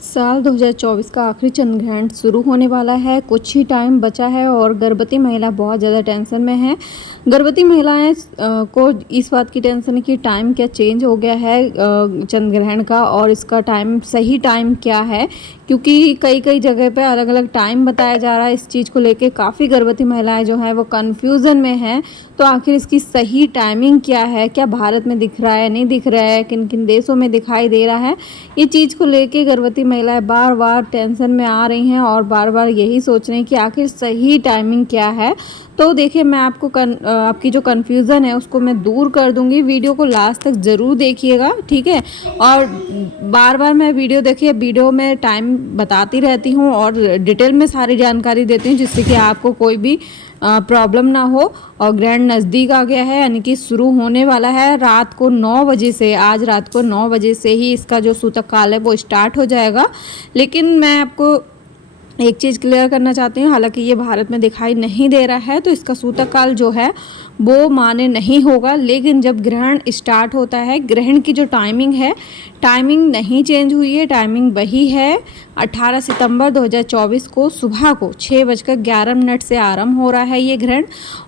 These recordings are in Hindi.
साल 2024 का आखिरी चंद्र ग्रहण शुरू होने वाला है। कुछ ही टाइम बचा है और गर्भवती महिला बहुत ज़्यादा टेंशन में है। गर्भवती महिलाएं को इस बात की टेंशन है कि टाइम क्या चेंज हो गया है चंद्र ग्रहण का, और इसका टाइम सही टाइम क्या है, क्योंकि कई कई जगह पे अलग अलग टाइम बताया जा रहा है। इस चीज़ को लेके काफ़ी गर्भवती महिलाएं जो हैं वो कन्फ्यूज़न में हैं। तो आखिर इसकी सही टाइमिंग क्या है, क्या भारत में दिख रहा है, नहीं दिख रहा है, किन किन देशों में दिखाई दे रहा है, ये चीज़ को लेके गर्भवती महिलाएं बार बार टेंशन में आ रही हैं और बार बार यही सोच रही हैं कि आखिर सही टाइमिंग क्या है। तो देखिए, मैं आपको आपकी जो कन्फ्यूज़न है उसको मैं दूर कर दूंगी। वीडियो को लास्ट तक ज़रूर देखिएगा, ठीक है। और बार बार मैं वीडियो में टाइम बताती रहती हूँ और डिटेल में सारी जानकारी देती हूँ, जिससे कि आपको कोई भी प्रॉब्लम ना हो। और ग्रहण नज़दीक आ गया है, यानी कि शुरू होने वाला है रात को 9 बजे से। आज रात को 9 बजे से ही इसका जो सूतक काल है वो स्टार्ट हो जाएगा। लेकिन मैं आपको एक चीज़ क्लियर करना चाहती हूँ, हालांकि ये भारत में दिखाई नहीं दे रहा है तो इसका सूतक काल जो है वो मान्य नहीं होगा। लेकिन जब ग्रहण स्टार्ट होता है, ग्रहण की जो टाइमिंग है, टाइमिंग नहीं चेंज हुई है, टाइमिंग वही है। 18 सितंबर 2024 को सुबह को 6:11 से आरंभ हो रहा है ये ग्रहण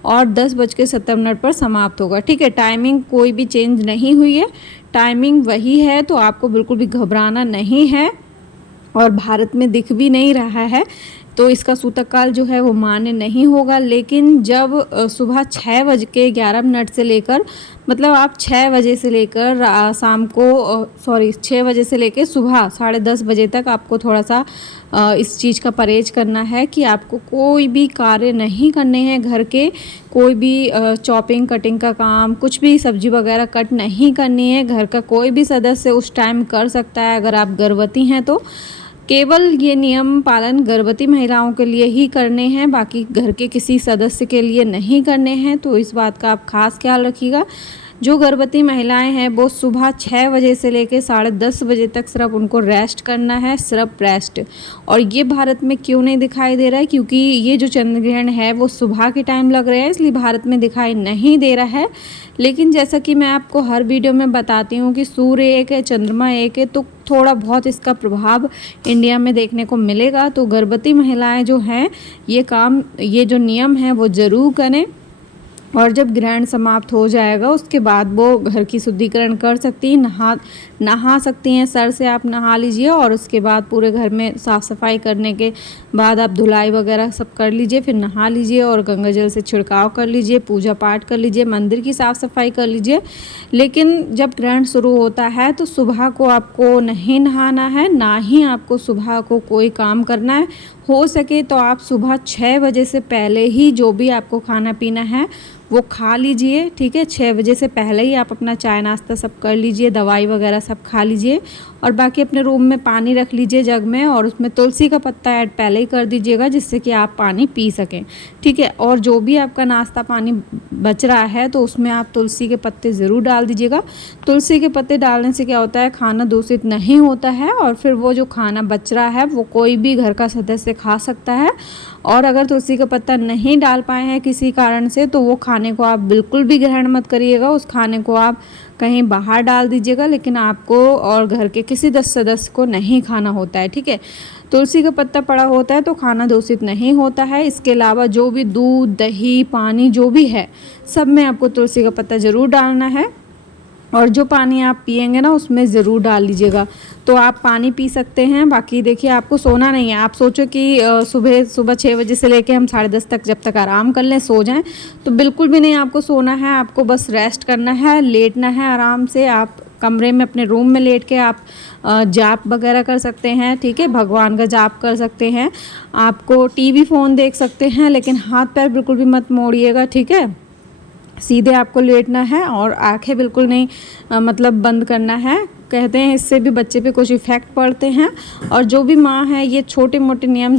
और 10:17 पर समाप्त होगा, ठीक है। टाइमिंग कोई भी चेंज नहीं हुई है, टाइमिंग वही है। तो आपको बिल्कुल भी घबराना नहीं है और भारत में दिख भी नहीं रहा है तो इसका सूतक काल जो है वो मान्य नहीं होगा। लेकिन जब सुबह 6:11 से लेकर, मतलब आप 6 बजे से लेकर शाम को 6 बजे से लेकर सुबह 10:30 बजे तक आपको थोड़ा सा इस चीज़ का परहेज करना है कि आपको कोई भी कार्य नहीं करने हैं घर के। कोई भी चॉपिंग कटिंग का काम, कुछ भी सब्जी वगैरह कट नहीं करनी है। घर का कोई भी सदस्य उस टाइम कर सकता है अगर आप गर्भवती हैं तो। केवल ये नियम पालन गर्भवती महिलाओं के लिए ही करने हैं, बाकी घर के किसी सदस्य के लिए नहीं करने हैं। तो इस बात का आप खास ख्याल रखिएगा। जो गर्भवती महिलाएं हैं वो सुबह 6 बजे से लेकर 10:30 बजे तक सिर्फ उनको रेस्ट करना है, सिर्फ रेस्ट। और ये भारत में क्यों नहीं दिखाई दे रहा है, क्योंकि ये जो चंद्र ग्रहण है वो सुबह के टाइम लग रहे हैं, इसलिए भारत में दिखाई नहीं दे रहा है। लेकिन जैसा कि मैं आपको हर वीडियो में बताती हूँ कि सूर्य एक है, चंद्रमा एक है, तो थोड़ा बहुत इसका प्रभाव इंडिया में देखने को मिलेगा। तो गर्भवती महिलाएं जो हैं ये जो नियम है वो ज़रूर करें। और जब ग्रहण समाप्त हो जाएगा उसके बाद वो घर की शुद्धिकरण कर सकती हैं, नहा सकती हैं। सर से आप नहा लीजिए और उसके बाद पूरे घर में साफ़ सफाई करने के बाद आप धुलाई वगैरह सब कर लीजिए, फिर नहा लीजिए और गंगा जल से छिड़काव कर लीजिए, पूजा पाठ कर लीजिए, मंदिर की साफ़ सफाई कर लीजिए। लेकिन जब ग्रहण शुरू होता है तो सुबह को आपको नहीं नहाना है, ना ही आपको सुबह को कोई काम करना है। हो सके तो आप सुबह 6 बजे से पहले ही जो भी आपको खाना पीना है वो खा लीजिए, ठीक है। 6 बजे से पहले ही आप अपना चाय नाश्ता सब कर लीजिए, दवाई वगैरह सब खा लीजिए और बाकी अपने रूम में पानी रख लीजिए जग में, और उसमें तुलसी का पत्ता ऐड पहले ही कर दीजिएगा जिससे कि आप पानी पी सकें, ठीक है। और जो भी आपका नाश्ता पानी बच रहा है तो उसमें आप तुलसी के पत्ते ज़रूर डाल दीजिएगा। तुलसी के पत्ते डालने से क्या होता है, खाना दूषित नहीं होता है और फिर वो जो खाना बच रहा है वो कोई भी घर का सदस्य खा सकता है। और अगर तुलसी का पत्ता नहीं डाल पाए हैं किसी कारण से तो वो खाने को आप बिल्कुल भी ग्रहण मत करिएगा, उस खाने को आप कहीं बाहर डाल दीजिएगा। लेकिन आपको और घर के किसी 10 सदस्य को नहीं खाना होता है, ठीक है। तुलसी का पत्ता पड़ा होता है तो खाना दूषित नहीं होता है। इसके अलावा जो भी दूध दही पानी जो भी है सब में आपको तुलसी का पत्ता ज़रूर डालना है। और जो पानी आप पिएंगे ना उसमें ज़रूर डाल लीजिएगा। तो आप पानी पी सकते हैं। बाकी देखिए, आपको सोना नहीं है। आप सोचो कि सुबह 6 बजे से लेके हम 10:30 तक जब तक आराम कर लें, सो जाएं, तो बिल्कुल भी नहीं आपको सोना है। आपको बस रेस्ट करना है, लेटना है आराम से। आप कमरे में अपने रूम में लेट के आप जाप वगैरह कर सकते हैं, ठीक है। भगवान का जाप कर सकते हैं। आपको टीवी फ़ोन देख सकते हैं, लेकिन हाथ पैर बिल्कुल भी मत मोड़िएगा, ठीक है। सीधे आपको लेटना है और आंखें बिल्कुल नहीं मतलब बंद करना है। कहते हैं इससे भी बच्चे पे कुछ इफ़ेक्ट पड़ते हैं। और जो भी माँ है ये छोटे मोटे नियम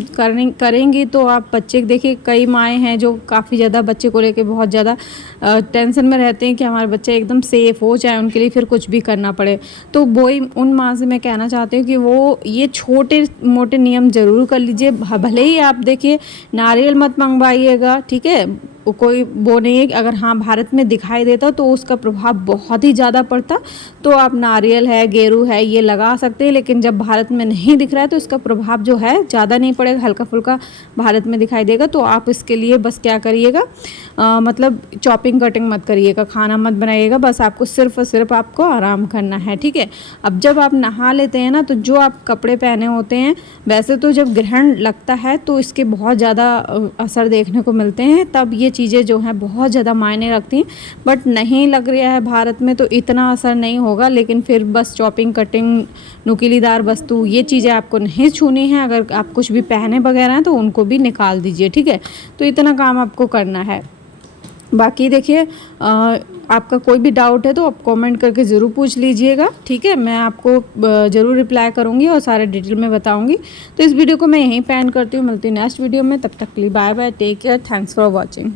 करेंगी तो आप बच्चे, देखिए कई माएँ हैं जो काफ़ी ज़्यादा बच्चे को लेके बहुत ज़्यादा टेंशन में रहते हैं कि हमारा बच्चा एकदम सेफ़ हो, चाहे उनके लिए फिर कुछ भी करना पड़े। तो वही उन माँ से मैं कहना चाहती हूँ कि वो ये छोटे मोटे नियम ज़रूर कर लीजिए। भले ही आप देखिए नारियल मत मंगवाइएगा, ठीक है। कोई वो नहीं है कि अगर हाँ भारत में दिखाई देता तो उसका प्रभाव बहुत ही ज़्यादा पड़ता, तो आप नारियल है, गेरू है, ये लगा सकते हैं। लेकिन जब भारत में नहीं दिख रहा है तो इसका प्रभाव जो है ज़्यादा नहीं पड़ेगा, हल्का फुल्का भारत में दिखाई देगा। तो आप इसके लिए बस क्या करिएगा, मतलब चॉपिंग कटिंग मत करिएगा, खाना मत बनाइएगा, बस आपको सिर्फ और सिर्फ आपको आराम करना है, ठीक है। अब जब आप नहा लेते हैं ना, तो जो आप कपड़े पहने होते हैं, वैसे तो जब ग्रहण लगता है तो इसके बहुत ज़्यादा असर देखने को मिलते हैं, तब ये चीज़ें जो हैं बहुत ज़्यादा मायने रखती हैं। बट नहीं लग रहा है भारत में तो इतना असर नहीं होगा, लेकिन फिर बस चॉपिंग कटिंग, नुकीलीदार वस्तु, ये चीज़ें आपको नहीं छूनी है। अगर आप कुछ भी पहने वगैरह हैं तो उनको भी निकाल दीजिए, ठीक है। तो इतना काम आपको करना है। बाकी देखिए, आपका कोई भी डाउट है तो आप कमेंट करके ज़रूर पूछ लीजिएगा, ठीक है। मैं आपको ज़रूर रिप्लाई करूँगी और सारे डिटेल में बताऊँगी। तो इस वीडियो को मैं यहीं पे एंड करती हूँ, मिलती हूँ नेक्स्ट वीडियो में। तब तक के लिए bye bye, take care, thanks for watching.